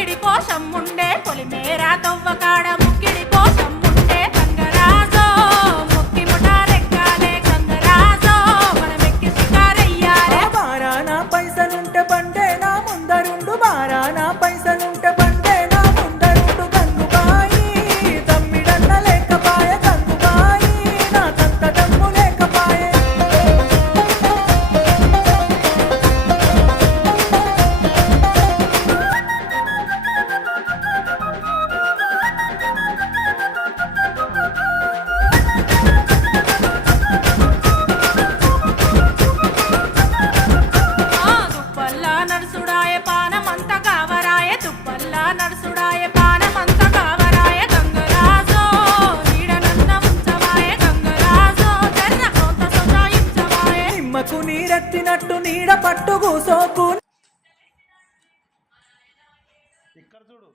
ముక్కిడి కోసం ఉండే పొలిమేరా తవ్వకాడ ముక్కిడి కోసం ఉండే గంగరాజో ముక్కి ముఠారెక్కాలే గంగరాజో మనమెక్కి షికారయ్యాలే బారానా పైసలుంటే బండే నా ముందరుండు బారానా పైసలుంటే బండే నా ముందరుండు గంగుబాయి తమ్మిడన్న లేకపాయ గంగుబాయి నా తంత దమ్ము లేకపాయే దుప్పల్లా నడుసుడాయ పానమంత కావరాయ దుప్పల్లా నడుసుడాయ పానమంత కావరాయ గంగరాజో నీడనన్న ఉంచవాయ గంగరాజో తెర్ర కొంత సొచాయించవాయ నిమ్మకు నీరెత్తినట్టు నీడ పట్టు కూసోకు ఇక్కడ చూడు